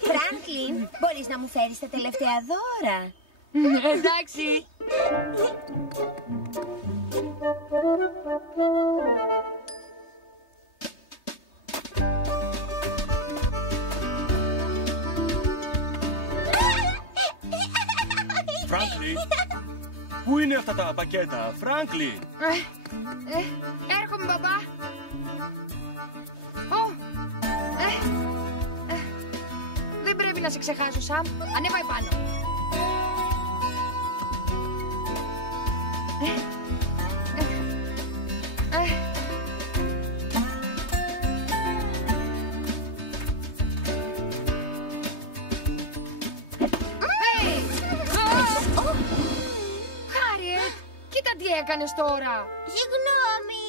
Φράνκλιν, μπορείς να μου φέρεις τα τελευταία δώρα? Εντάξει. Φράνκλιν, πού είναι αυτά τα πακέτα, Φράνκλιν? Έρχομαι, μπαμπά. Δεν πρέπει να σε ξεχάσω, Σαμ. Ανέβα επάνω. Χάριετ, κοίτα τι έκανες τώρα. Συγγνώμη.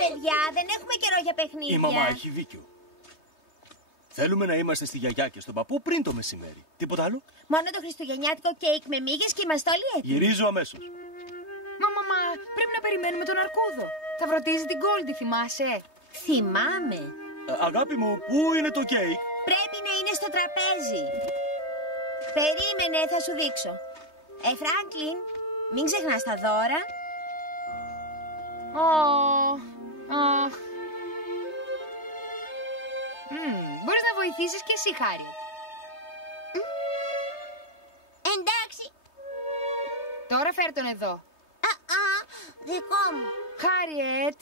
Παιδιά, δεν έχουμε καιρό για παιχνίδια. Η μαμά έχει δίκιο. Θέλουμε να είμαστε στη γιαγιά και στον παππού πριν το μεσημέρι. Τίποτα άλλο? Μόνο το χριστουγεννιάτικο κέικ με μύγες και είμαστε όλοι έτοιμοι. Γυρίζω αμέσως. Μαμά, πρέπει να περιμένουμε τον Αρκούδο. Θα βροτίζει την Γκόλντι, θυμάσαι? Θυμάμαι. Αγάπη μου, πού είναι το κέικ? Πρέπει να είναι στο τραπέζι. Περίμενε, θα σου δείξω. Φράνκλιν, μην ξεχνάς τα δώρα. Μπορείς να βοηθήσεις και εσύ, Χάριετ. Εντάξει. Τώρα φέρ' τον εδώ. Δικό μου. Χάριετ.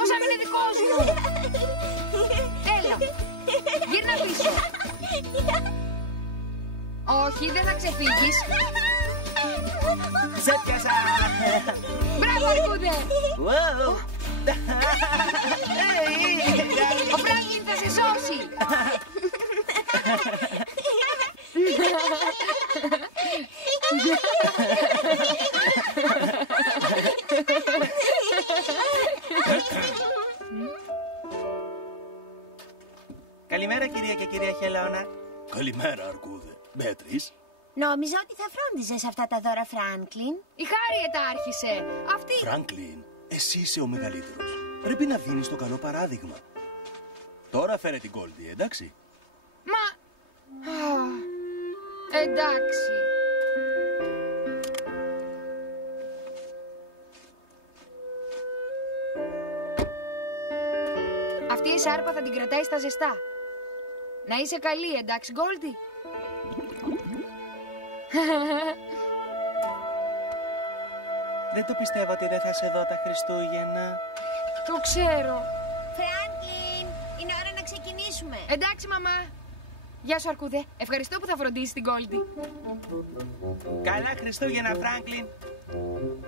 Ο Σαμ είναι δικός μου. Έλα. Γύρνα πίσω. Όχι, δεν θα ξεφύγεις. Σε πιάσα! Μπράβο, Αρκούδε. Ο Φράνκλιν θα σε σώσει. Καλημέρα, κυρία και κυρία Χελώνα. Καλημέρα, Αρκούδε. Μπέτρις. Νόμιζα ότι θα φρόντιζες αυτά τα δώρα, Φράνκλιν. Η Χάριετ άρχισε. Αυτή... Φράνκλιν, εσύ είσαι ο μεγαλύτερος. Πρέπει να δίνεις το καλό παράδειγμα. Τώρα φέρε την Γκόλντι, εντάξει? Μα... εντάξει. Αυτή η σάρπα θα την κρατάει στα ζεστά. Να είσαι καλή, εντάξει, Γκόλντι? Δεν το πιστεύω ότι δεν θα σε δω τα Χριστούγεννα. Το ξέρω. Φράνκλιν, είναι ώρα να ξεκινήσουμε. Εντάξει, μαμά. Γεια σου, Αρκούδε. Ευχαριστώ που θα φροντίσεις την Γκόλντι. Καλά Χριστούγεννα, Φράνκλιν.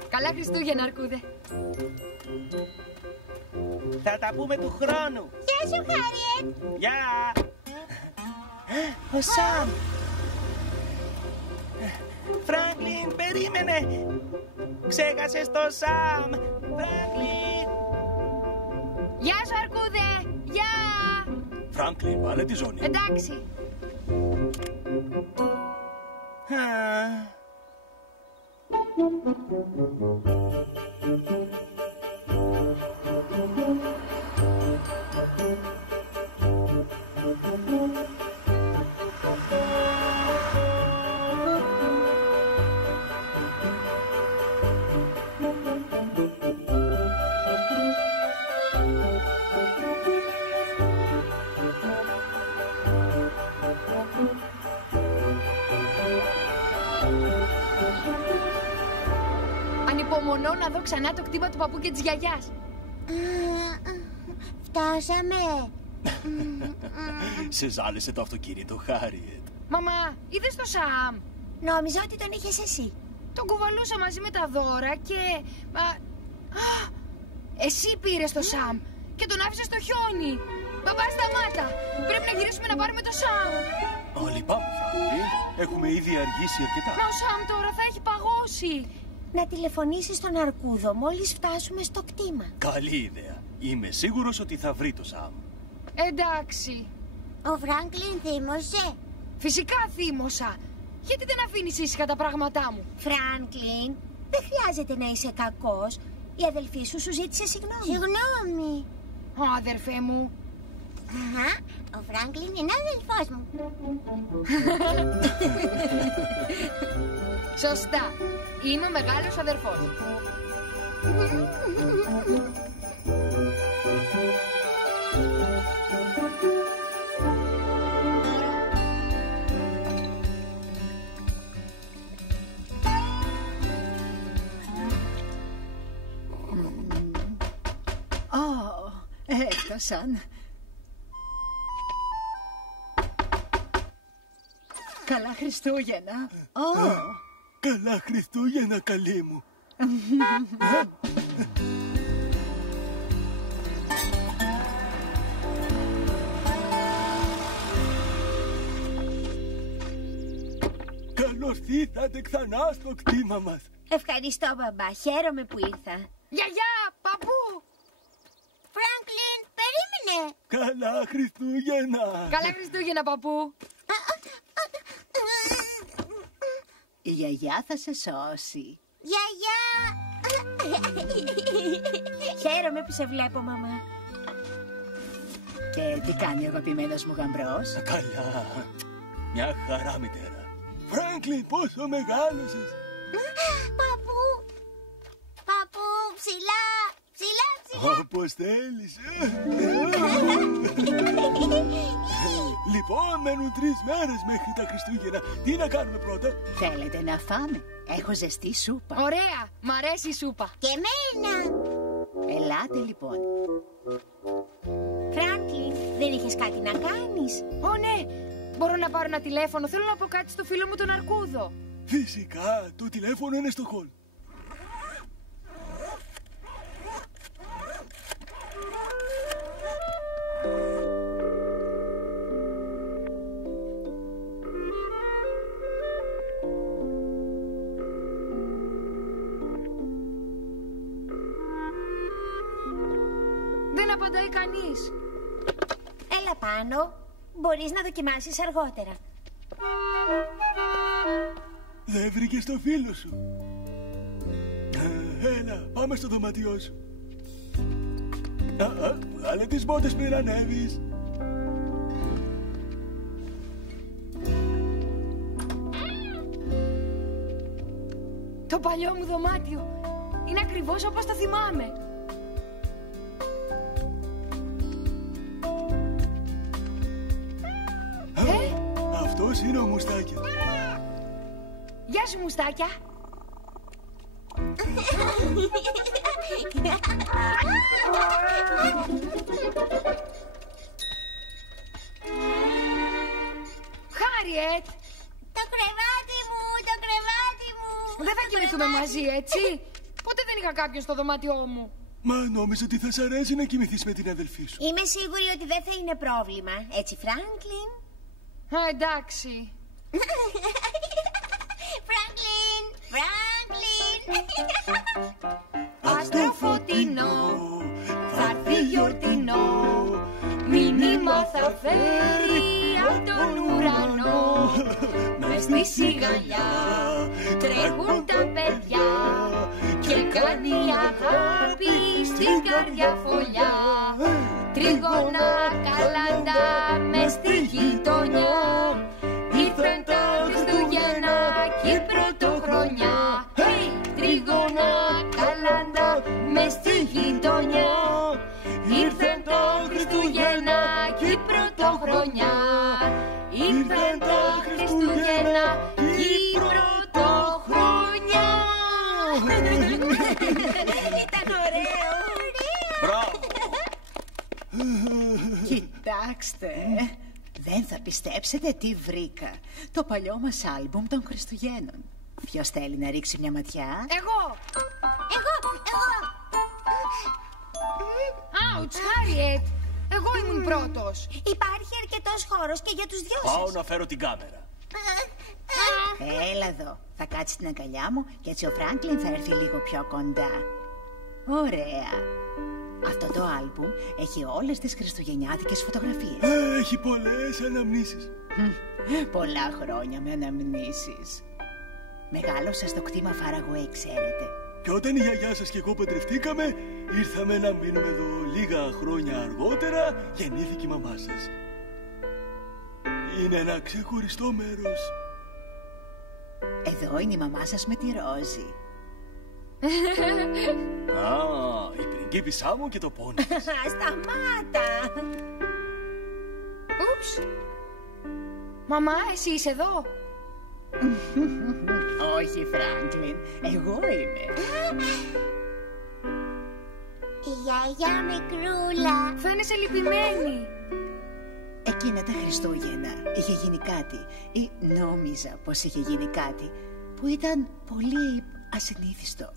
Καλά Χριστούγεννα, Αρκούδε. Θα τα πούμε του χρόνου. Γεια σου, Χάριετ. Γεια! Ο Σαμ! Φράνκλιν, περίμενε! Ξέχασες το Σαμ! Φράνκλιν! Γεια σου, Αρκούδε. Γεια. Φράνκλιν, βάλε τη ζώνη. Εντάξει. Ανυπομονώ να δω ξανά το κτήμα του παππού και της γιαγιάς. Φτάσαμε. Σε ζάλισε το αυτοκίνητο, Χάριετ. Μαμά, είδες το Σαμ? Νόμιζα ότι τον είχες εσύ. Τον κουβαλούσα μαζί με τα δώρα και... εσύ πήρες το Σαμ και τον άφησες στο χιόνι. Παπά, σταμάτα. Πρέπει να γυρίσουμε να πάρουμε το Σαμ. Όλοι πάμε, Φράνκλιν. Έχουμε ήδη αργήσει αρκετά. Μα ο Σαμ τώρα θα έχει παγώσει. Να τηλεφωνήσεις στον Αρκούδο μόλις φτάσουμε στο κτήμα. Καλή ιδέα. Είμαι σίγουρος ότι θα βρει το Σαμ. Εντάξει. Ο Φράνκλιν θύμωσε. Φυσικά θύμωσα. Γιατί δεν αφήνεις ήσυχα τα πράγματά μου? Φράνκλιν, Δεν χρειάζεται να είσαι κακός. Η αδελφή σου ζήτησε συγγνώμη. Συγγνώμη. Αδερφέ μου. Αχα, ο Φράγκλιν είναι αδελφός μου. Σωστά. Είμαι ο μεγάλος αδερφός. Έφτασαν. Καλά Χριστούγεννα. Καλά Χριστούγεννα, καλή μου. Καλώς ήρθατε ξανά στο κτήμα μας. Ευχαριστώ, μπαμπά. Χαίρομαι που ήρθα. Γιαγιά, παππού. Φράγκλιν, περίμενε. Καλά Χριστούγεννα. Καλά Χριστούγεννα, παππού. Η γιαγιά θα σε σώσει. Γιαγιά. Χαίρομαι που σε βλέπω, μαμά. Και τι κάνει ο αγαπημένος μου γαμπρός? Καλά. Μια χαρά, μητέρα. Φράγκλιν, πόσο μεγάλωσες. Παππού. Παππού, ψηλά. Ψηλά, ψηλά. Όπως θέλεις. Λοιπόν, μένουν 3 μέρες μέχρι τα Χριστούγεννα. Τι να κάνουμε πρώτα? Θέλετε να φάμε? Έχω ζεστή σούπα. Ωραία. Μ' αρέσει η σούπα. Και εμένα. Ελάτε λοιπόν. Φράγκλιν, δεν είχες κάτι να κάνεις? Ω, ναι. Μπορώ να πάρω ένα τηλέφωνο. Θέλω να πω κάτι στο φίλο μου τον Αρκούδο. Φυσικά, το τηλέφωνο είναι στο χολ. Δεν απαντάει κανείς. Έλα πάνω. Μπορείς να δοκιμάσεις αργότερα. Δεν βρήκες το φίλο σου. Έλα, πάμε στο δωμάτιό σου. Βγάλε τις μπότες πριν ανέβεις. Το παλιό μου δωμάτιο. Είναι ακριβώς όπως το θυμάμαι. Αυτός είναι ο Μουστάκια. Γεια σου, Μουστάκια. Χάριετ. Το κρεβάτι μου, το κρεβάτι μου. Δεν θα κοιμηθούμε μαζί, έτσι? Ποτέ δεν είχα κάποιον στο δωμάτιό μου. Μα νόμιζα ότι θα σ' αρέσει να κοιμηθείς με την αδελφή σου. Είμαι σίγουρη ότι δεν θα είναι πρόβλημα. Έτσι, Φράγκλιν? Εντάξει. Φράγκλιν, Φράγκλιν. Αστροφωτεινό, θα έρθει γιορτινό. Μήνυμα θα φέρει από τον ουρανό. Μες στη σιγαλιά τρέχουν τα παιδιά και κάνει αγάπη στην καρδιά φωλιά. Τρίγωνα καλάντα μες στη γειτονιά. Ήρθαν τα Χριστούγεννα και η πρωτοχρονιά. Τρίγωνα καλάντα μες στη γειτονιά. Ήρθαν τα Χριστούγεννα και η πρωτοχρονιά. Ήρθαν τα Χριστούγεννα και η πρωτοχρονιά. Ήταν ωραίο. Μπράβο. Κοιτάξτε, δεν θα πιστέψετε τι βρήκα. Το παλιό μας άλμπουμ των Χριστουγέννων. Ποιος θέλει να ρίξει μια ματιά? Εγώ! Εγώ. Άουτς, Χάριετ! Εγώ ήμουν πρώτος. Υπάρχει αρκετός χώρος και για τους δυο σας. Πάω να φέρω την κάμερα. Έλα εδώ, θα κάτσει στην αγκαλιά μου και έτσι ο Φράγκλιν θα έρθει λίγο πιο κοντά. Ωραία. Αυτό το άλμπουμ έχει όλες τις χριστουγεννιάτικες φωτογραφίες. Έχει πολλές αναμνήσεις. Πολλά χρόνια με αναμνήσεις. Μεγάλωσα στο κτήμα Faraway, ξέρετε. Και όταν η γιαγιά σας και εγώ παντρευτήκαμε, ήρθαμε να μείνουμε εδώ. Λίγα χρόνια αργότερα γεννήθηκε η μαμά σας. Είναι ένα ξεχωριστό μέρος. Εδώ είναι η μαμά σας με τη Ρόζη. Α, η πριγκίπισσά μου και το πόνι της. Σταμάτα! Ούψ. Μαμά, εσύ είσαι εδώ? Όχι, Φράγκλιν, εγώ είμαι. Η γιαγιά μικρούλα. Φαίνεσαι λυπημένη. Εκείνα τα Χριστούγεννα είχε γίνει κάτι, ή νόμιζα πως είχε γίνει κάτι, που ήταν πολύ ασυνήθιστο.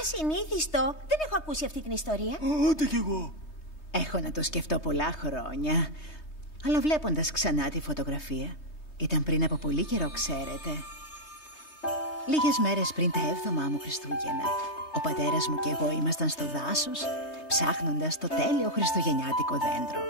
Ασυνήθιστο. Δεν έχω ακούσει αυτή την ιστορία. Ούτε κι εγώ. Έχω να το σκεφτώ πολλά χρόνια, αλλά βλέποντας ξανά τη φωτογραφία, ήταν πριν από πολύ καιρό, ξέρετε. Λίγες μέρες πριν τα 7 μου Χριστούγεννα, ο πατέρας μου και εγώ ήμασταν στο δάσος, ψάχνοντας το τέλειο χριστουγεννιάτικο δέντρο.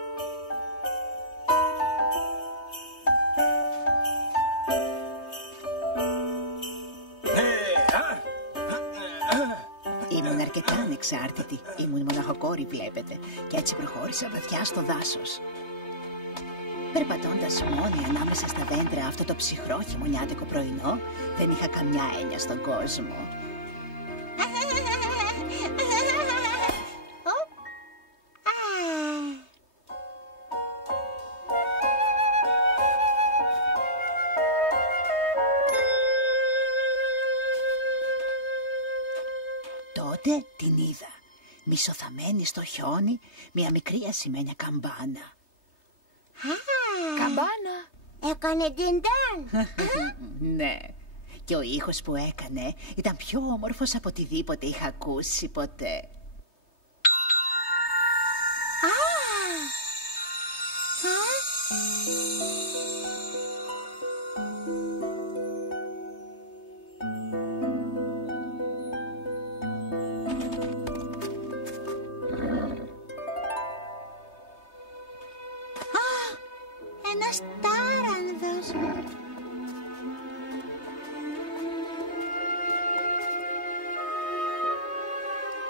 Ήμουν αρκετά ανεξάρτητη, ήμουν μοναχοκόρη βλέπετε, και έτσι προχώρησα βαθιά στο δάσος. Περπατώντας μόνη ανάμεσα στα δέντρα αυτό το ψυχρό χειμωνιάτικο πρωινό, δεν είχα καμιά έννοια στον κόσμο. Τότε την είδα, μισοθαμένη στο χιόνι, μια μικρή ασημένια καμπάνα. Καμπάνα. Έκανε τιντάν. Ναι, και ο ήχος που έκανε ήταν πιο όμορφος από οτιδήποτε είχα ακούσει ποτέ. Ένας τάρανδος.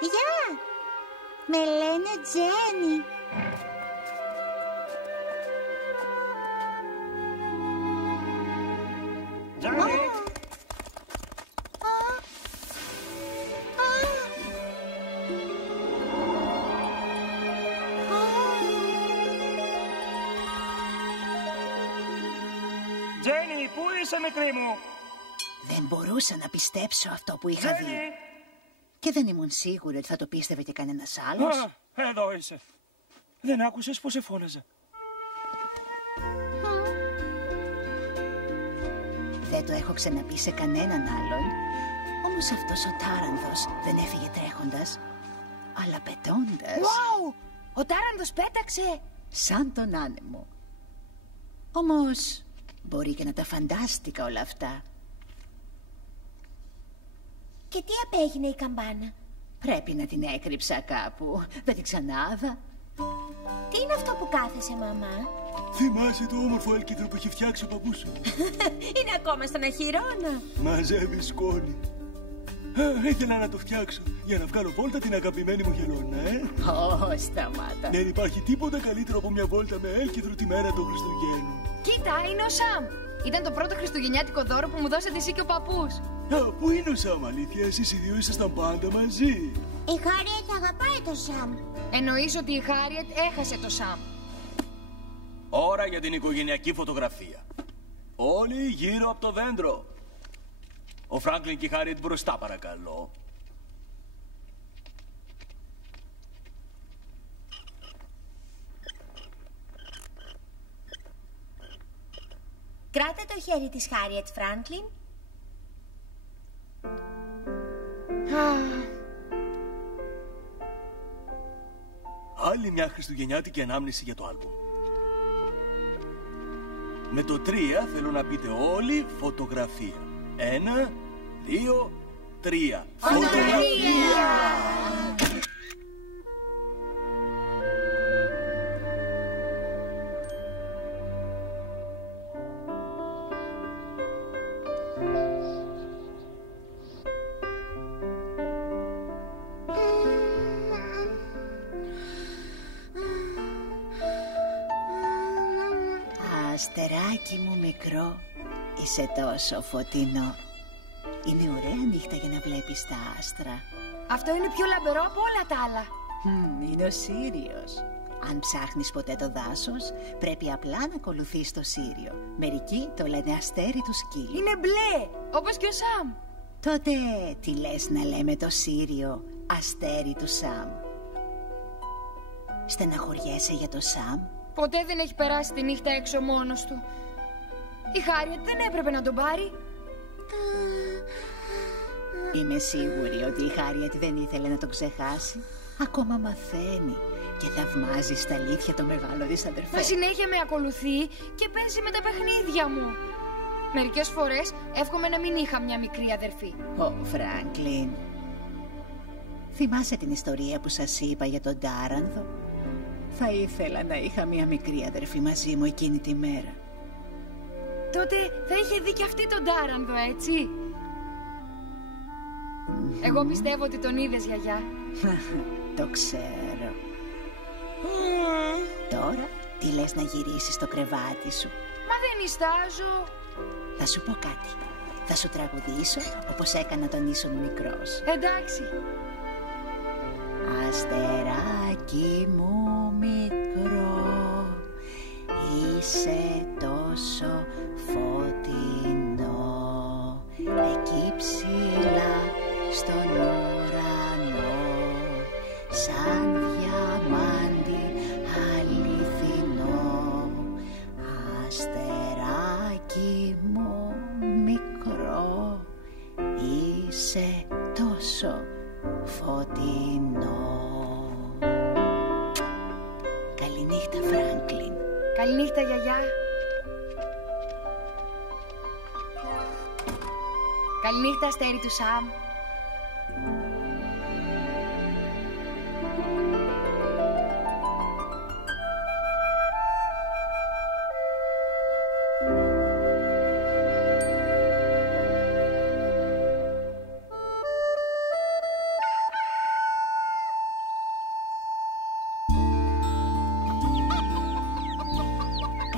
Γεια! Με λένε Τζένι. Τζένι! Τζένι, πού είσαι, μικρή μου? Δεν μπορούσα να πιστέψω αυτό που είχα δει. Τζένι! Και δεν ήμουν σίγουρη ότι θα το πίστευε και κανένας άλλος. Α, εδώ είσαι. Δεν άκουσες πως σε φώναζα? Δεν το έχω ξαναπεί σε κανέναν άλλον. Όμως αυτός ο τάρανδος δεν έφυγε τρέχοντας, αλλά πετώντας. Wow! Ο τάρανδος πέταξε. Σαν τον άνεμο. Όμως μπορεί και να τα φαντάστηκα όλα αυτά. Και τι απέγινε η καμπάνα? Πρέπει να την έκρυψα κάπου. Δεν την ξανάδα. Τι είναι αυτό που κάθεσαι, μαμά? Θυμάσαι το όμορφο έλκυθρο που έχει φτιάξει ο παππούς σου? Είναι ακόμα στον αχυρώνα. Μαζεύει σκόνη. Ήθελα να το φτιάξω για να βγάλω βόλτα την αγαπημένη μου χελώνα, Σταμάτα. Δεν υπάρχει τίποτα καλύτερο από μια βόλτα με έλκυθρο τη μέρα των Χριστουγέννων. Κοίτα, είναι ο Σαμ. Ήταν το πρώτο χριστουγεννιάτικο δώρο που μου δώσατε εσύ και ο παππούς. Πού είναι ο Σαμ, αλήθεια? Εσείς οι δύο ήσασταν πάντα μαζί. Η Χάριετ αγαπάει το Σαμ. Εννοείς ότι η Χάριετ έχασε το Σαμ. Ώρα για την οικογενειακή φωτογραφία. Όλοι γύρω από το δέντρο. Ο Φράγκλιν και η Χάριετ μπροστά, παρακαλώ. Κράτα το χέρι της Χάριετ, Φράγκλιν. Άλλη μια χριστουγεννιάτικη ανάμνηση για το άλμπουμ. Με το 3 θέλω να πείτε όλοι φωτογραφία. 1, 2, 3. Φωτογραφία! Αστεράκι μου μικρό, είσαι τόσο φωτεινό. Είναι ωραία νύχτα για να βλέπεις τα άστρα. Αυτό είναι πιο λαμπερό από όλα τα άλλα. Είναι ο Σύριος. Αν ψάχνεις ποτέ το δάσος, πρέπει απλά να ακολουθείς το Σύριο. Μερικοί το λένε αστέρι του σκύλου. Είναι μπλε, όπως και ο Σαμ. Τότε τι λες να λέμε το Σύριο αστέρι του Σαμ? Στεναχωριέσαι για το Σαμ? Ποτέ δεν έχει περάσει τη νύχτα έξω μόνος του. Η Χάριετ δεν έπρεπε να τον πάρει. Είμαι σίγουρη ότι η Χάριετ δεν ήθελε να τον ξεχάσει. Ακόμα μαθαίνει και θαυμάζει στα αλήθεια το μεγάλο της αδερφό. Μα συνέχεια με ακολουθεί και παίζει με τα παιχνίδια μου. Μερικές φορές εύχομαι να μην είχα μια μικρή αδερφή. Ω, Φράγκλιν, θυμάσαι την ιστορία που σας είπα για τον Τάρανδο? Θα ήθελα να είχα μια μικρή αδερφή μαζί μου εκείνη τη μέρα. Τότε θα είχε δει και αυτή τον Τάρανδο, έτσι? Εγώ πιστεύω ότι τον είδες, γιαγιά. Το ξέρω. Τώρα τι λες να γυρίσεις στο κρεβάτι σου? Μα δεν νηστάζω. Θα σου πω κάτι. Θα σου τραγουδήσω όπως έκανα τον ίσον μικρός. Εντάξει. Αστεράκι μου μικρό, είσαι τόσο φωτεινό, εκεί ψηλά στον ουρανό, σαν διαμάντι αληθινό. Αστεράκι μου μικρό, είσαι τόσο φωτεινό. Καληνύχτα, Φράγκλιν. Καληνύχτα, γιαγιά. Καληνύχτα, αστέρι του Σαμ.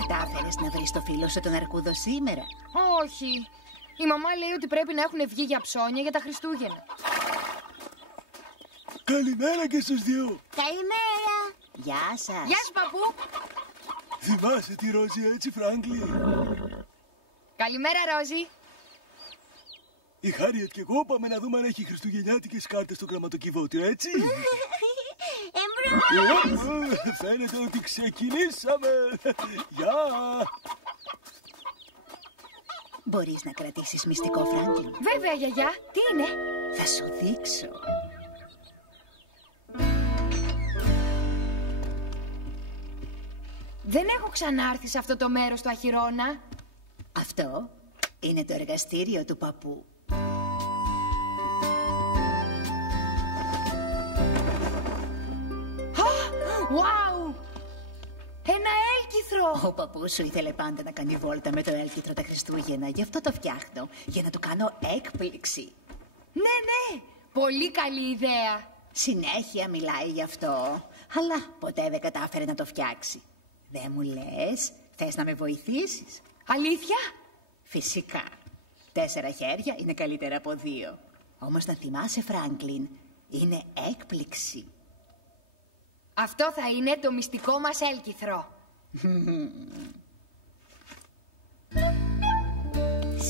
Κατάφερες να βρεις το φίλο σου τον Αρκούδο σήμερα? Όχι. Η μαμά λέει ότι πρέπει να έχουν βγει για ψώνια για τα Χριστούγεννα. Καλημέρα και στους δύο. Καλημέρα. Γεια σας. Γεια σου, παππού. Θυμάσαι τη Ρόζη έτσι, Φράγκλιν? Καλημέρα, Ρόζη. Η Χάριετ και εγώ πάμε να δούμε αν έχει χριστουγεννιάτικες κάρτες στο γραμματοκιβώτιο, έτσι? Εμπρός. Φαίνεται ότι ξεκινήσαμε. Γεια. Μπορείς να κρατήσεις μυστικό, Φράγκλιν? Βέβαια, γιαγιά. Τι είναι? Θα σου δείξω. Δεν έχω ξανάρθει σε αυτό το μέρος του Αχυρώνα. Αυτό είναι το εργαστήριο του παππού. Wow! Ένα έλκυθρο! Ο παππούς σου ήθελε πάντα να κάνει βόλτα με το έλκυθρο τα Χριστούγεννα. Γι' αυτό το φτιάχνω, για να του κάνω έκπληξη. Ναι, ναι! Πολύ καλή ιδέα! Συνέχεια μιλάει γι' αυτό, αλλά ποτέ δεν κατάφερε να το φτιάξει. Δεν μου λες, θες να με βοηθήσεις? Αλήθεια? Φυσικά. 4 χέρια είναι καλύτερα από 2. Όμως να θυμάσαι, Φράγκλιν, είναι έκπληξη. Αυτό θα είναι το μυστικό μας έλκυθρο.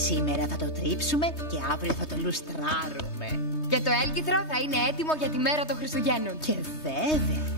Σήμερα θα το τρίψουμε και αύριο θα το λουστράρουμε. Και το έλκυθρο θα είναι έτοιμο για τη μέρα των Χριστουγέννων. Και βέβαια.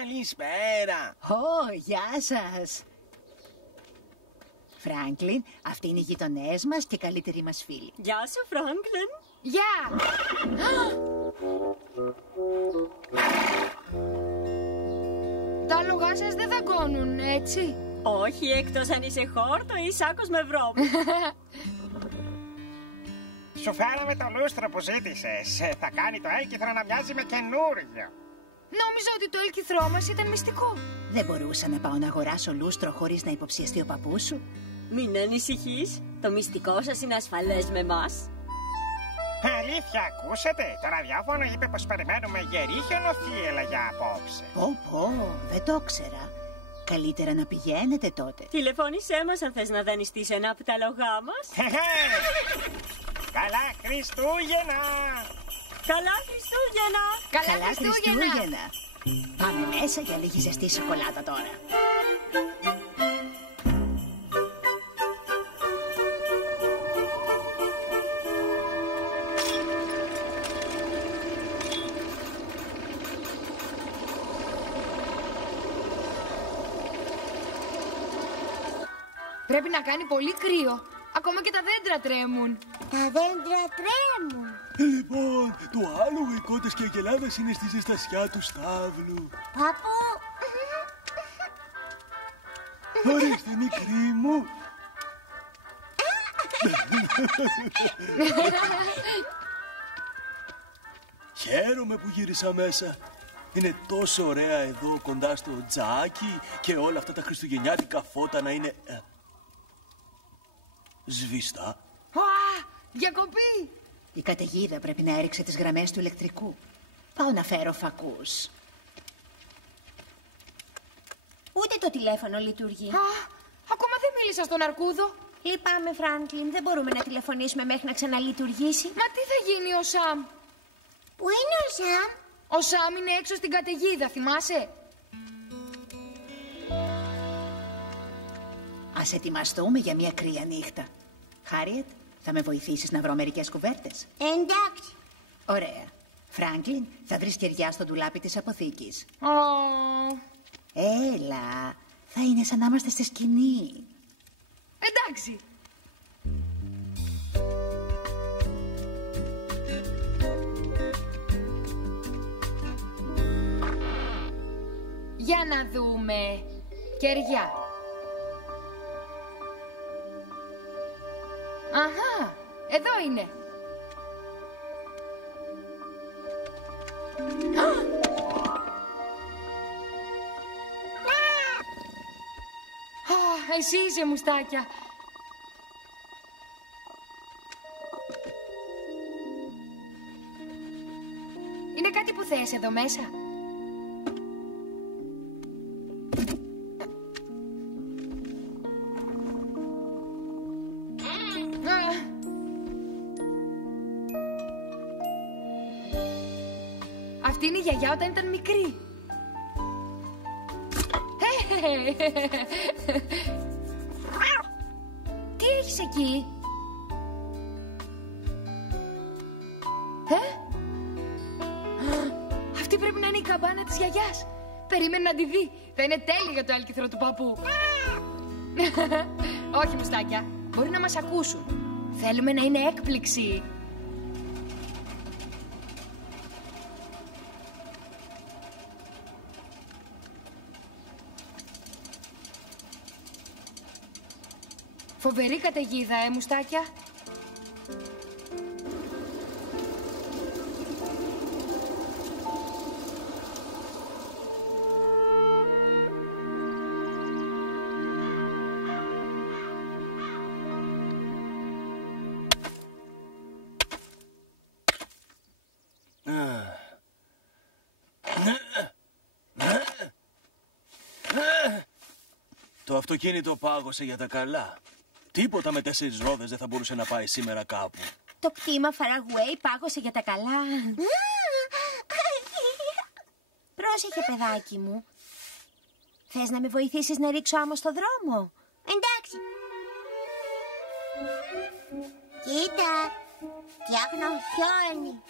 Καλησπέρα. Ω, γεια σας. Φράγκλιν, αυτοί είναι οι γειτονές μας και καλύτεροι μας φίλοι. Γεια σου, Φράγκλιν. Γεια! Τα άλογά σας δεν δαγκώνουν, έτσι? Όχι, εκτός αν είσαι χόρτο ή σάκος με βρώμη. Σου φέραμε το λούστρο που ζήτησες. Θα κάνει το έλκυθρο να μοιάζει με καινούριο. Νόμιζα ότι το έλκυθρό μας ήταν μυστικό. Δεν μπορούσα να πάω να αγοράσω λούστρο χωρίς να υποψιαστεί ο παππούς σου. Μην ανησυχείς. Το μυστικό σας είναι ασφαλές με μας. Αλήθεια, ακούσατε? Το ραδιόφωνο είπε πως περιμένουμε γερή χιονοθύελλα για απόψε. Πω, δεν το ήξερα. Καλύτερα να πηγαίνετε τότε. Τηλεφώνησέ μας αν θες να δανειστείς ένα από τα λογά μας. Καλά Χριστούγεννα! Καλά Χριστούγεννα! Καλά Χριστούγεννα! Πάμε μέσα για λίγη ζεστή σοκολάτα τώρα. Πρέπει να κάνει πολύ κρύο. Ακόμα και τα δέντρα τρέμουν. Τα δέντρα τρέμουν. Λοιπόν, το άλογο, οι κότες και οι αγελάδες είναι στη ζεστασιά του στάβλου. Παππού. Ορίστε, μικρή μου. Χαίρομαι που γύρισα μέσα. Είναι τόσο ωραία εδώ κοντά στο τζάκι και όλα αυτά τα χριστουγεννιάτικα φώτα να είναι σβηστά. Διακοπή! Η καταιγίδα πρέπει να έριξε τις γραμμές του ηλεκτρικού. Πάω να φέρω φακούς. Ούτε το τηλέφωνο λειτουργεί. Ακόμα δεν μίλησα στον Αρκούδο. Λυπάμαι, Φράνκλιν. Δεν μπορούμε να τηλεφωνήσουμε μέχρι να ξαναλειτουργήσει. Μα τι θα γίνει ο Σαμ? Πού είναι ο Σαμ? Ο Σαμ είναι έξω στην καταιγίδα, θυμάσαι? Ας ετοιμαστούμε για μια κρύα νύχτα. Χάριετ, θα με βοηθήσεις να βρω μερικές κουβέρτες? Εντάξει. Ωραία. Φράγκλιν, θα βρεις κεριά στο ντουλάπι της αποθήκης. Έλα, θα είναι σαν να είμαστε στη σκηνή. Εντάξει. Για να δούμε. Κεριά. Αχα, εδώ είναι. Εσύ είσαι, μουστάκια. Είναι κάτι που θες εδώ μέσα? Αυτή είναι η γιαγιά όταν ήταν μικρή. Τι έχεις εκεί? Αυτή πρέπει να είναι η καμπάνα της γιαγιάς. Περίμενε να τη δει. Θα είναι τέλεια για το έλκυθρο του παππού. Όχι, μουστάκια. Μπορεί να μας ακούσουν. Θέλουμε να είναι έκπληξη. Φοβερή καταιγίδα, μουστάκια. Το αυτοκίνητο πάγωσε για τα καλά. Τίποτα με 4 ρόδες δεν θα μπορούσε να πάει σήμερα κάπου. Το κτήμα Φαραγουέι πάγωσε για τα καλά. Πρόσεχε, παιδάκι μου. Θες να με βοηθήσεις να ρίξω άμμο στο δρόμο? Εντάξει. Κοίτα, φτιάχνω χιόνι.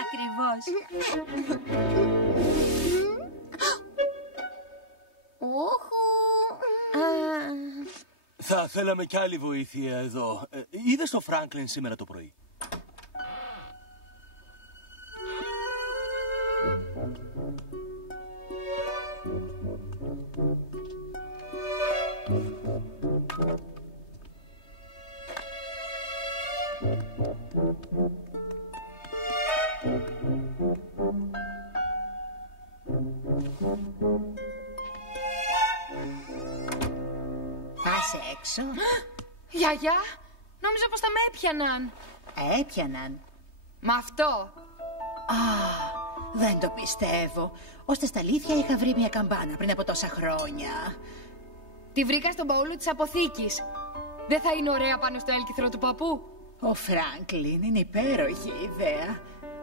Ακριβώς. Ούχου. Θα θέλαμε κι άλλη βοήθεια εδώ. Είδες το Φράγκλιν σήμερα το πρωί? έξω. Γιαγιά, νόμιζα πως θα με έπιαναν. Έπιαναν. Μα αυτό. Δεν το πιστεύω. Ώστε στα αλήθεια είχα βρει μια καμπάνα πριν από τόσα χρόνια. Τη βρήκα στον μπαούλο της αποθήκης. Δεν θα είναι ωραία πάνω στο έλκυθρο του παππού? Ο Φράγκλιν είναι υπέροχη ιδέα.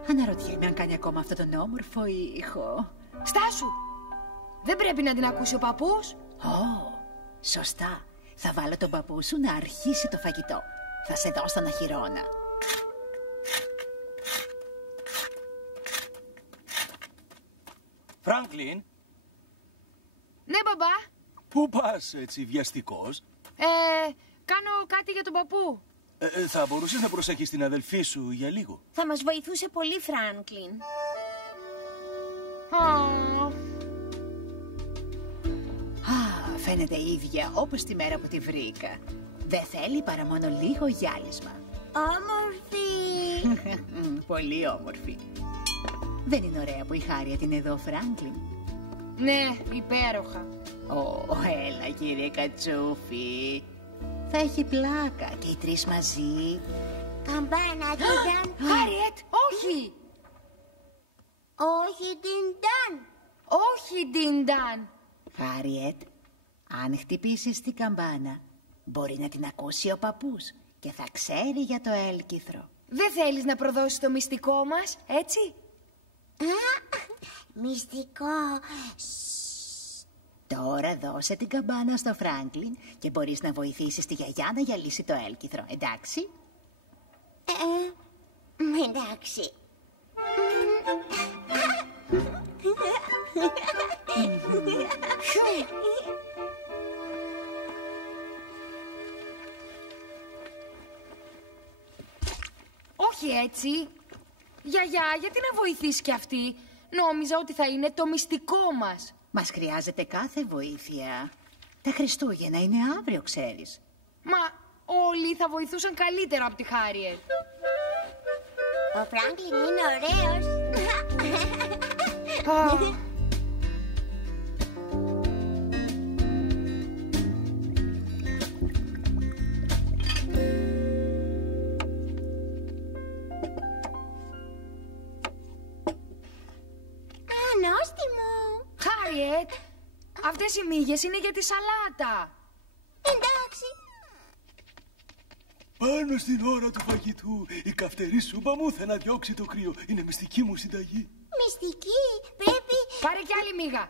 Αναρωτιέμαι αν κάνει ακόμα αυτόν τον όμορφο ήχο. Στάσου! Δεν πρέπει να την ακούσει ο παππούς. Σωστά. Θα βάλω τον παππού σου να αρχίσει το φαγητό. Θα σε δώσω στον αχυρώνα. Φράγκλιν. Ναι, μπαμπά. Πού πας έτσι βιαστικός? Κάνω κάτι για τον παππού. Θα μπορούσες να προσέχεις την αδελφή σου για λίγο? Θα μας βοηθούσε πολύ, Φράγκλιν. Φαίνεται ίδια όπως τη μέρα που τη βρήκα. Δεν θέλει παρά μόνο λίγο γυάλισμα. Όμορφη. Πολύ όμορφη. Δεν είναι ωραία που η Χάριετ είναι εδώ, Φράγκλιν? Ναι, υπέροχα. Έλα κύριε Κατσούφι. Θα έχει πλάκα και οι τρεις μαζί. Καμπάνα, Τινταν. Χάριετ, όχι! Όχι, Τινταν. Όχι, Τινταν. Χάριετ, αν χτυπήσεις την καμπάνα, μπορεί να την ακούσει ο παππούς και θα ξέρει για το έλκυθρο. Δεν θέλεις να προδώσεις το μυστικό μας, έτσι? Μυστικό. Τώρα δώσε την καμπάνα στο Φράγκλιν και μπορείς να βοηθήσεις τη γιαγιά να γυαλίσει το έλκυθρο, εντάξει? Εντάξει. Όχι έτσι. Γιαγιά, γιατί να βοηθήσει κι αυτή? Νόμιζα ότι θα είναι το μυστικό μας. Μας χρειάζεται κάθε βοήθεια. Τα Χριστούγεννα είναι αύριο, ξέρεις. Μα όλοι θα βοηθούσαν καλύτερα από τη Χάριετ. Ο Φράγκλιν είναι ωραίος. Ανόστιμο. Χάριετ, αυτές οι μύγες είναι για τη σαλάτα. Εντάξει. Πάνω στην ώρα του φαγητού, η καυτερή σούπα μου θα να διώξει το κρύο. Είναι μυστική μου συνταγή. Μυστική, πρέπει. Πάρε κι άλλη μύγα.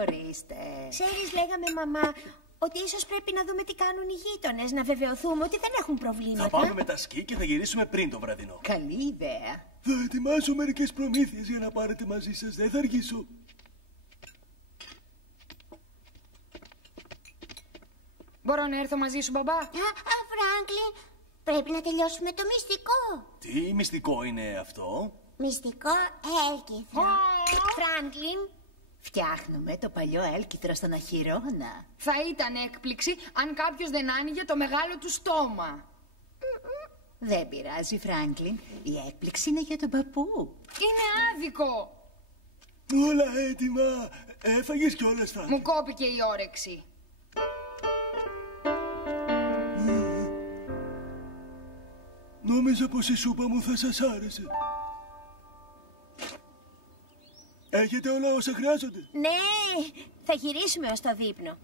Ορίστε. Ξέρεις, λέγαμε, μαμά, ότι ίσως πρέπει να δούμε τι κάνουν οι γείτονες, να βεβαιωθούμε ότι δεν έχουν προβλήματα. Θα πάμε με τα σκι και θα γυρίσουμε πριν το βραδινό. Καλή ιδέα. Θα ετοιμάσω μερικές προμήθειες για να πάρετε μαζί σας. Δεν θα αργήσω. Μπορώ να έρθω μαζί σου, μπαμπά? Φράγκλιν, πρέπει να τελειώσουμε το μυστικό. Τι μυστικό είναι αυτό? Μυστικό έλκυθρο. Φράγκλιν. Φτιάχνουμε το παλιό έλκυθρο στον αχυρώνα. Θα ήταν έκπληξη αν κάποιος δεν άνοιγε το μεγάλο του στόμα. Δεν πειράζει, Φράγκλιν. Η έκπληξη είναι για τον παππού. Είναι άδικο. Όλα έτοιμα. Έφαγες κιόλας, θα. Μου κόπηκε η όρεξη. Νόμιζα πως η σούπα μου θα σας άρεσε. Έχετε όλα όσα χρειάζονται? Ναι, θα γυρίσουμε ως το δείπνο.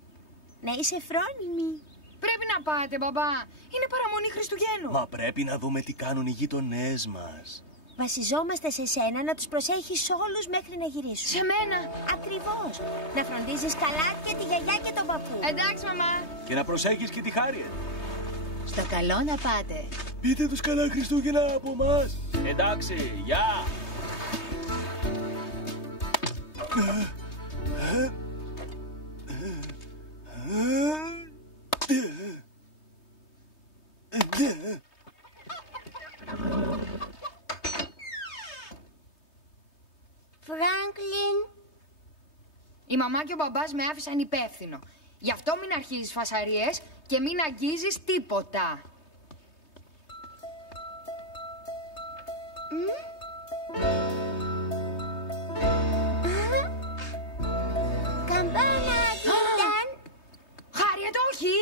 Να είσαι φρόνιμη. Πρέπει να πάτε, μπαμπά. Είναι παραμονή Χριστουγέννου. Μα πρέπει να δούμε τι κάνουν οι γείτονές μας. Βασιζόμαστε σε σένα να τους προσέχεις όλους μέχρι να γυρίσουν. Σε μένα. Ακριβώς. Να φροντίζεις καλά και τη γιαγιά και τον παππού. Εντάξει, μαμά. Και να προσέχεις και τη Χάριετ. Στο καλό να πάτε. Πείτε τους καλά Χριστούγεννα από μας. Εντάξει, γεια. Φράγκλιν. Η μαμά και ο μπαμπάς με άφησαν υπεύθυνο. Γι' αυτό μην αρχίζεις φασαρίες και μην αγγίζεις τίποτα. Καμπάνα, Τινταν. Χάριετ, όχι!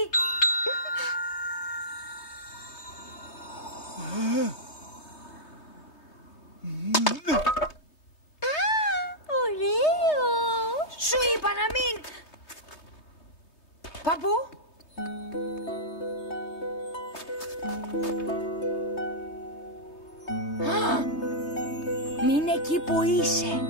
Παππού! Μείνε εκεί που είσαι.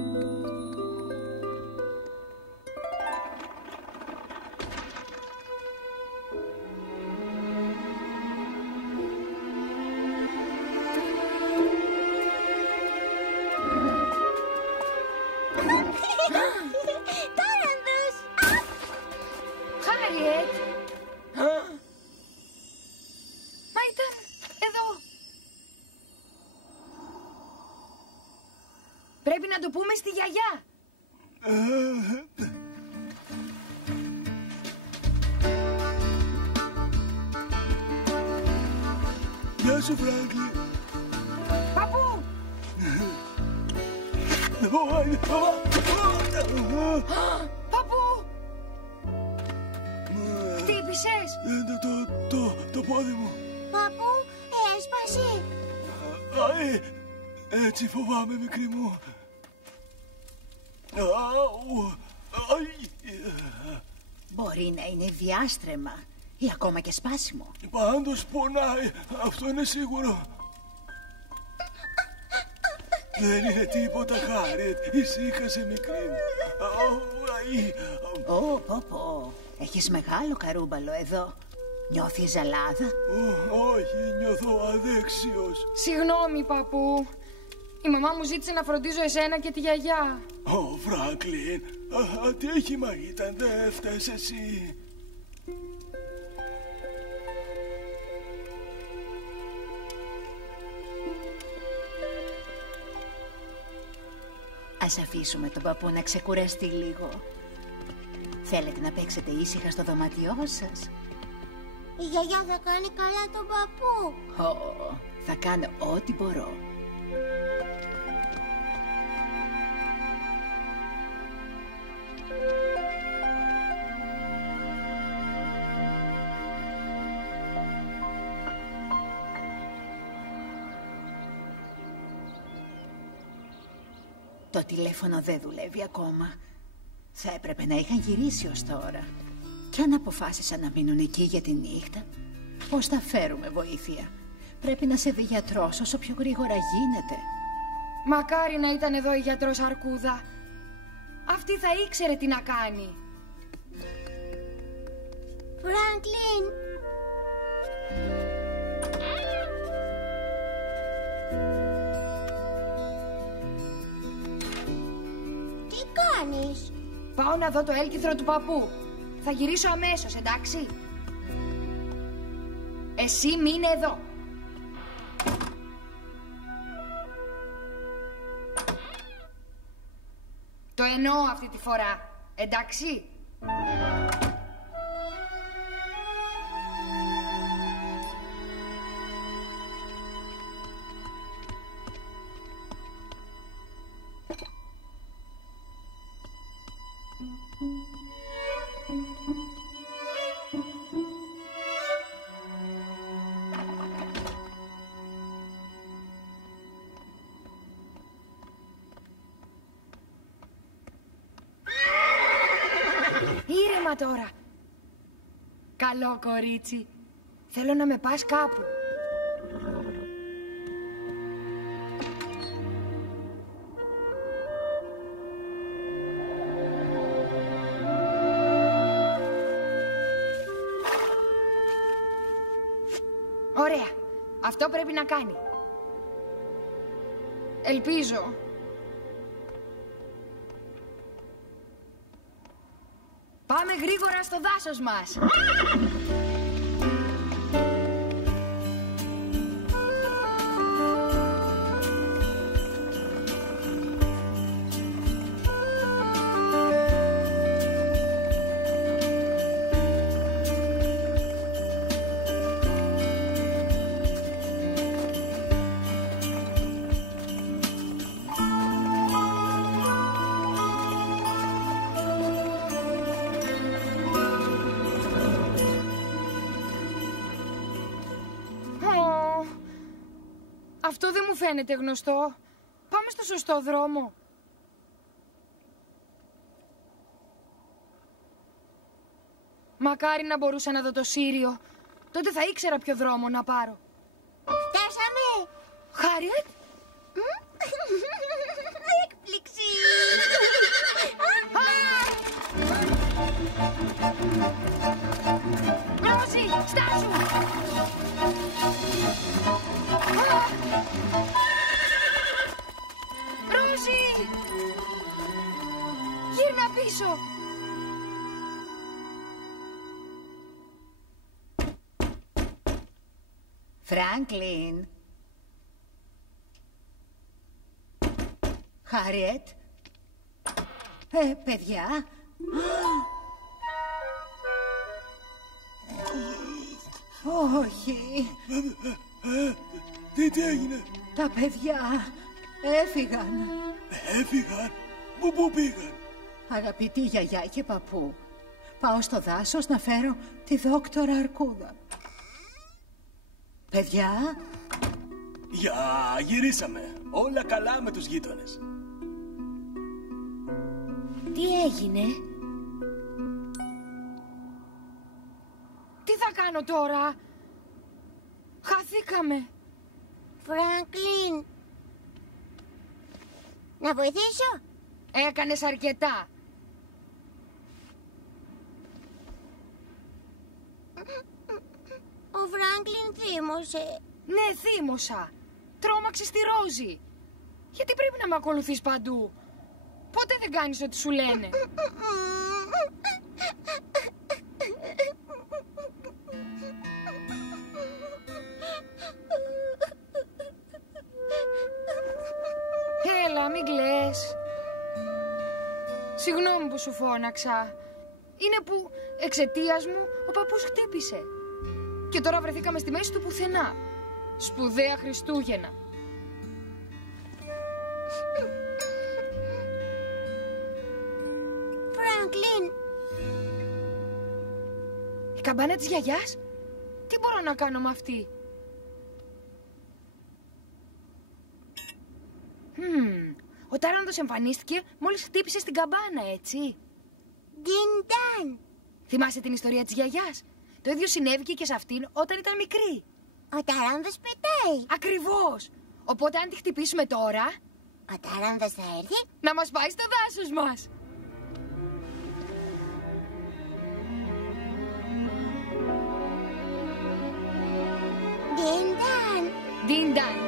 Χάριετ! Μα ήταν εδώ. Πρέπει να το πούμε στη γιαγιά. Γεια σου, Φράγκλιν. Παππού! Παππού! Χτύπησες? Το πόδι μου. Παππού, έσπασε. Έτσι φοβάμαι, μικρή μου. Μπορεί να είναι διάστρεμα ή ακόμα και σπάσιμο. Πάντως πονάει, αυτό είναι σίγουρο. Δεν είναι τίποτα, Χάριετ. Ησύχασε, μικρή μου. Πω. Έχεις μεγάλο καρούμπαλο εδώ. Νιώθεις ζαλάδα? Όχι, νιώθω αδέξιος. Συγγνώμη, παππού. Η μαμά μου ζήτησε να φροντίζω εσένα και τη γιαγιά. Φράγκλιν, ατύχημα ήταν, δεν φταίς εσύ. Ας αφήσουμε τον παππού να ξεκουραστεί λίγο. Θέλετε να παίξετε ήσυχα στο δωμάτιό σας? Η γιαγιά θα κάνει καλά τον παππού. Θα κάνω ό,τι μπορώ. Το τηλέφωνο δεν δουλεύει ακόμα. Θα έπρεπε να είχαν γυρίσει ως τώρα. Κι αν αποφάσισαν να μείνουν εκεί για τη νύχτα, πώς θα φέρουμε βοήθεια? Πρέπει να σε δει γιατρός όσο πιο γρήγορα γίνεται. Μακάρι να ήταν εδώ η γιατρός Αρκούδα. Αυτή θα ήξερε τι να κάνει. Φράγκλιν! Τι κάνεις? Πάω να δω το έλκυθρο του παππού. Θα γυρίσω αμέσως, εντάξει? Εσύ μείνε εδώ. Το εννοώ αυτή τη φορά, εντάξει? Ήρεμα τώρα. Καλό κορίτσι. Θέλω να με πας κάπου. Ωραία. Αυτό πρέπει να κάνει. Ελπίζω. Πάμε γρήγορα στο δάσος μας. Αυτό δεν μου φαίνεται γνωστό. Πάμε στο σωστό δρόμο. Μακάρι να μπορούσα να δω το Σύριο. Τότε θα ήξερα ποιο δρόμο να πάρω. Φτάσαμε! Χάριετ! Έκπληξη! Ρόζι, στάσου! Ρόζι! Γύρνα πίσω! Φράγκλιν. Χάριετ. Παιδιά. Όχι. Τι έγινε? Τα παιδιά έφυγαν. Έφυγαν? Πού πήγαν? Αγαπητή γιαγιά και παππού, πάω στο δάσος να φέρω τη δόκτωρα Αρκούδα. Παιδιά. Γυρίσαμε. Όλα καλά με τους γείτονες. Τι έγινε? Τι θα κάνω τώρα? Χαθήκαμε. Φράγκλιν, να βοηθήσω? Έκανες αρκετά. Ο Φράγκλιν θύμωσε. Ναι, θύμωσα. Τρόμαξες τη Ρόζι. Γιατί πρέπει να με ακολουθείς παντού? Πότε δεν κάνεις ό,τι σου λένε? Έλα, μην κλαις. Συγγνώμη που σου φώναξα. Είναι που εξαιτίας μου ο παππούς χτύπησε. Και τώρα βρεθήκαμε στη μέση του πουθενά. Σπουδαία Χριστούγεννα. Φράγκλιν. Η καμπάνα της γιαγιάς? Τι μπορώ να κάνω με αυτή? Ο Τάρανδος εμφανίστηκε μόλις χτύπησε στην καμπάνα, έτσι. Ντιν-νταν. Θυμάσαι την ιστορία της γιαγιάς? Το ίδιο συνέβηκε και σε αυτήν όταν ήταν μικρή. Ο Τάρανδος πετάει. Ακριβώς. Οπότε αν τη χτυπήσουμε τώρα... Ο Τάρανδος θα έρθει να μας πάει στο δάσος μας. Ντιν-νταν. Ντιν-νταν.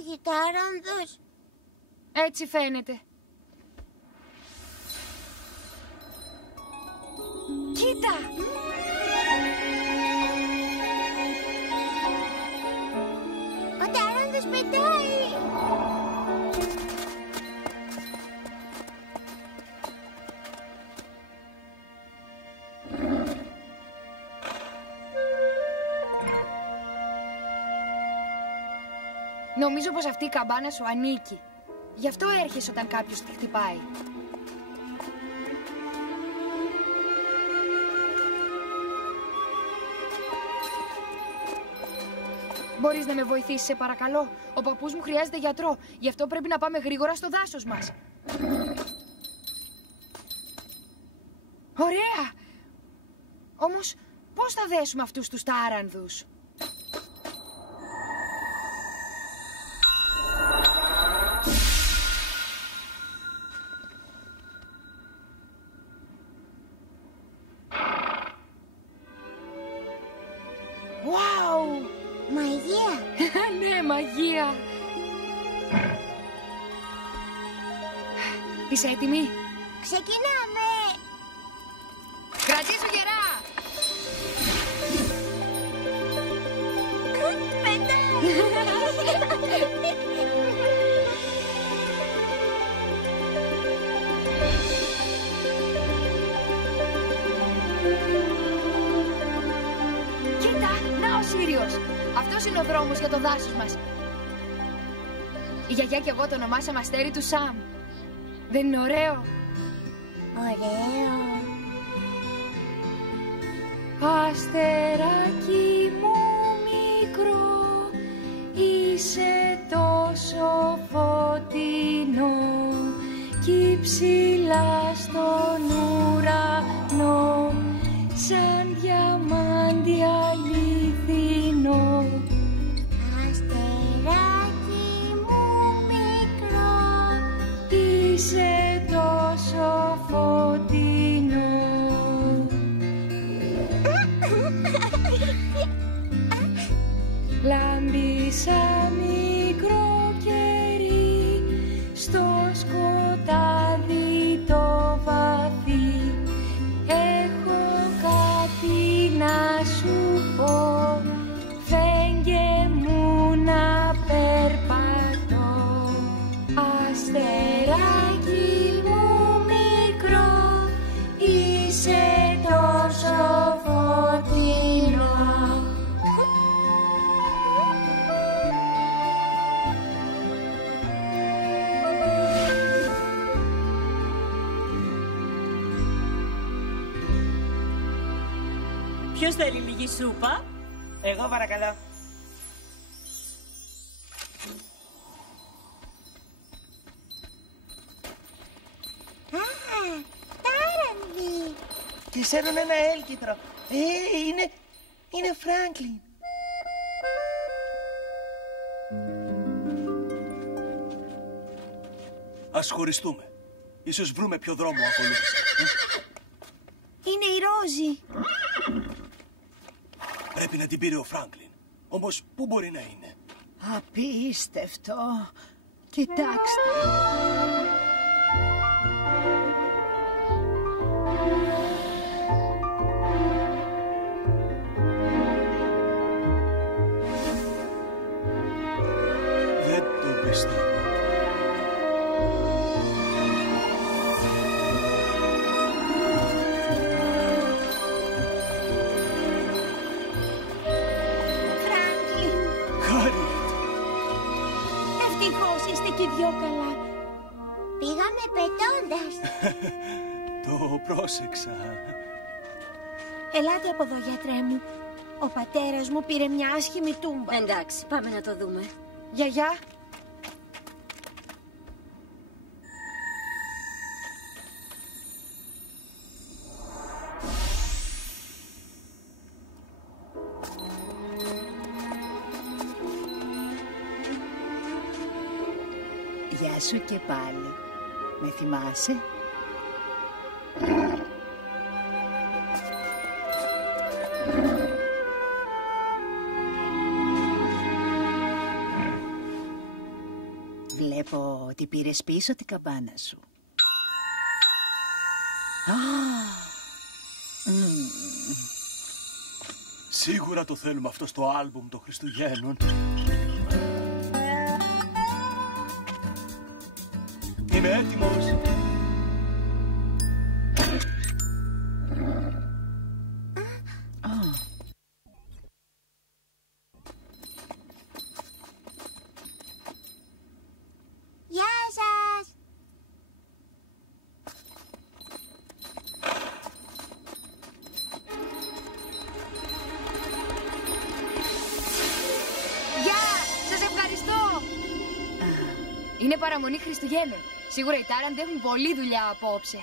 Όχι, Τάρανδος. Έτσι φαίνεται. Κοίτα! Ο Τάρανδος πετάει. Νομίζω πως αυτή η καμπάνα σου ανήκει. Γι' αυτό έρχεσαι όταν κάποιος τη χτυπάει. Μπορείς να με βοηθήσεις, σε παρακαλώ? Ο παππούς μου χρειάζεται γιατρό. Γι' αυτό πρέπει να πάμε γρήγορα στο δάσος μας. Ωραία! Όμως, πώς θα δέσουμε αυτούς τους τάρανδους? Wow! Μαγεία. Ναι, μαγεία. Είσαι έτοιμη? Ξεκινάμε. Κρατήσου γερά! Κοίτα, να ο Σύριος. Αυτός είναι ο δρόμος για το δάσος μας. Η γιαγιά και εγώ το ονομάσαμε αστέρι του Σαμ. Δεν είναι ωραίο? Ωραίο. Αστεράκι αληθινό κι ψηλά στον ουρανό σαν διαμάντι αληθινό. Αστεράκι μου μικρό, είσαι τόσο φωτεινό. Λάμπει σαν μικρό κερί στο σκοτάδι το βαθύ. Έχω κάτι να σου πω, φέγγε μου να περπατώ. Αστεράκι μου μικρό, είσαι τόσο φωτεινό. Ποιος θέλει λίγη σούπα? Εγώ παρακαλώ. Τάρανδι. Και σέρνουν ένα έλκυτρο. Είναι Φράγκλιν. Ας χωριστούμε. Ίσως βρούμε ποιο δρόμο ακολούθησε. Είναι η Ρόζη. Πρέπει να την πήρε ο Φράγκλιν. Όμως πού μπορεί να είναι? Απίστευτο. Κοιτάξτε. Δεν το πιστεύω. Φράγκλιν, Χάριετ! ευτυχώς είστε και δυο καλά. Πήγαμε πετώντας. Το πρόσεξα. Ελάτε από εδώ, γιατρέ μου. Ο πατέρας μου πήρε μια άσχημη τούμπα. Εντάξει, πάμε να το δούμε. Γιαγιά, Γεια σου και πάλι. Με θυμάσαι? Βλέπω ότι πήρες πίσω την καμπάνα σου. Σίγουρα το θέλουμε αυτό στο άλμπουμ των Χριστουγέννων. Είμαι έτοιμος. Γεια σας. γεια! Σας ευχαριστώ! Είναι παραμονή Χριστουγέννων. Σίγουρα οι Τάραντ έχουν πολλή δουλειά απόψε.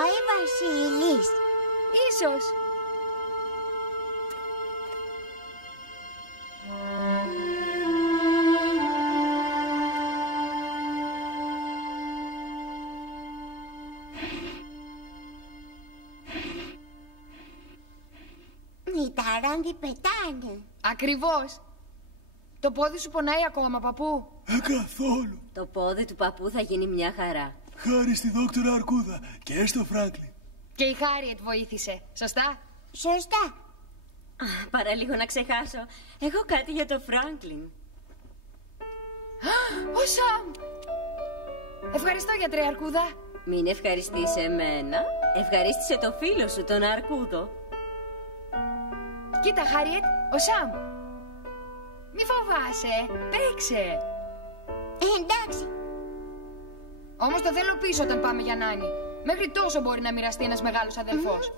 Άι Βασίλης. Ίσως. Οι τάρανδοι πετάνε. Ακριβώς. Το πόδι σου πονάει ακόμα, παππού? Καθόλου. Το πόδι του παππού θα γίνει μια χαρά. Χάρη στη δόκτωρα Αρκούδα και στο Φράγκλιν. Και η Χάριετ βοήθησε. Σωστά? Σωστά. Παραλίγο να ξεχάσω. Έχω κάτι για το Φράγκλιν. Ο Σαμ! Ευχαριστώ, γιατρέ Αρκούδα. Μην ευχαριστείς εμένα. Ευχαρίστησε το φίλο σου, τον Αρκούδο. Κοίτα, Χάριετ, ο Σαμ. Μη φοβάσαι. Παίξε. Εντάξει. Όμως το θέλω πίσω όταν πάμε για Νάνη. Μέχρι τόσο μπορεί να μοιραστεί ένας μεγάλος αδελφός.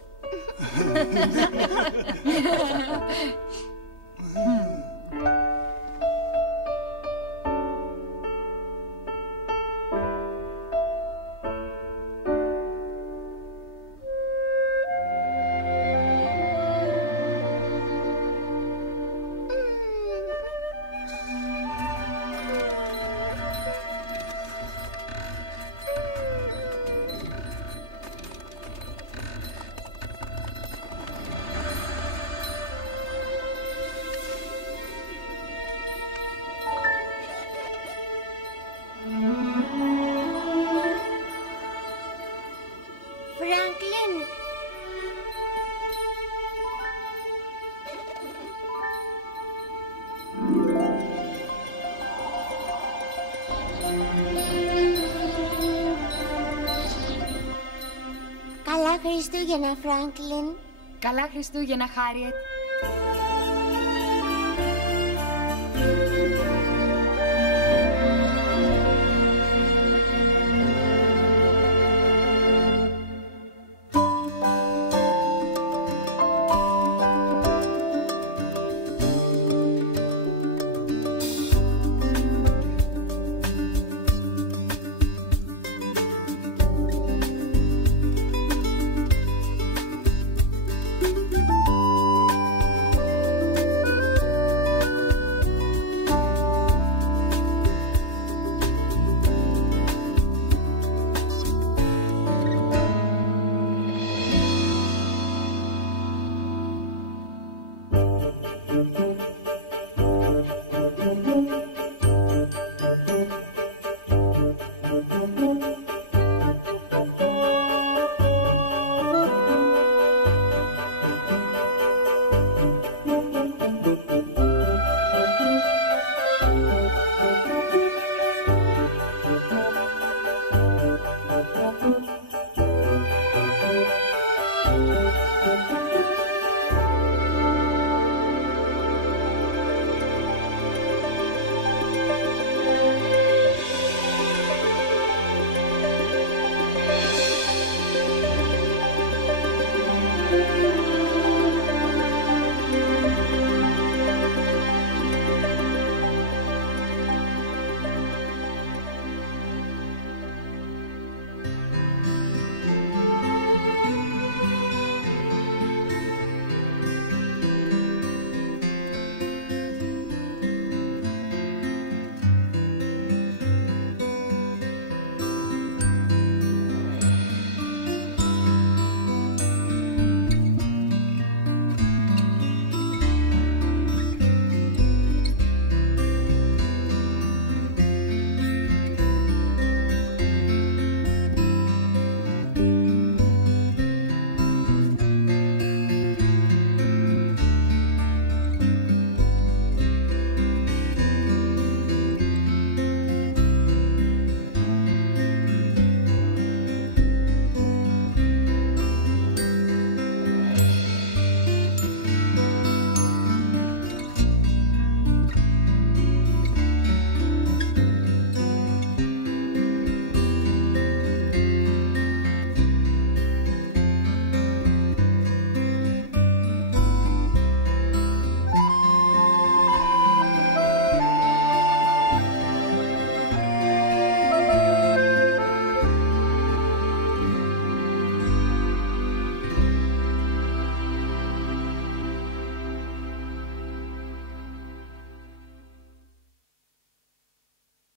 Φράγκλιν. Καλά Χριστούγεννα, Φράγκλιν. Καλά Χριστούγεννα, Χάριετ.